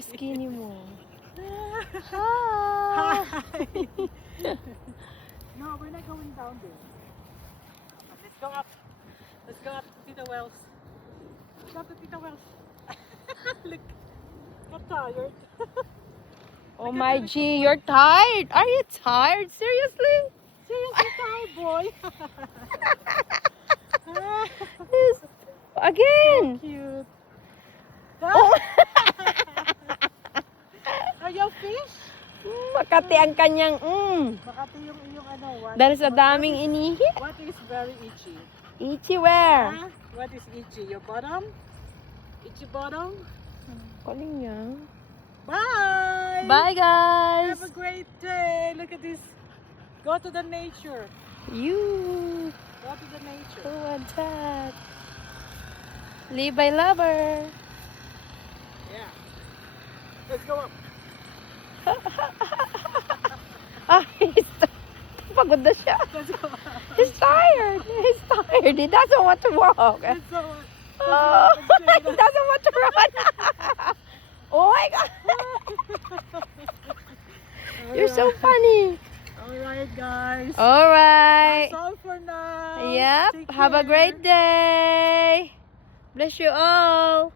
Skinny mo. Hi. Hi. No, we're not going down there. Let's go up. Let's go up to Tita Wells. Let's go up to Tita Wells. Look, I'm tired. Oh my G, you're tired. Are you tired? Seriously? Seriously tired, boy. Yes. Again. Cute. Oh. Are you a fish? Makati ang kanyang Makati yung ano. Dahil sa daming inihi. What is very itchy? Itchy where? Huh? What is itchy? Your bottom? Itchy bottom? Calling niya. Bye! Bye guys. Have a great day. Look at this. Go to the nature. You. Go to the nature. Who want that? Live by lover. Yeah. Let's go up. Pagod na siya. Let's go up. He's tired. He's tired. He doesn't want to walk. Let's go up. Oh, he doesn't want to run. Oh my God. You're so funny. Alright, guys. All right. That's all for now. Yep. Take Have a care. great day. Bless you all.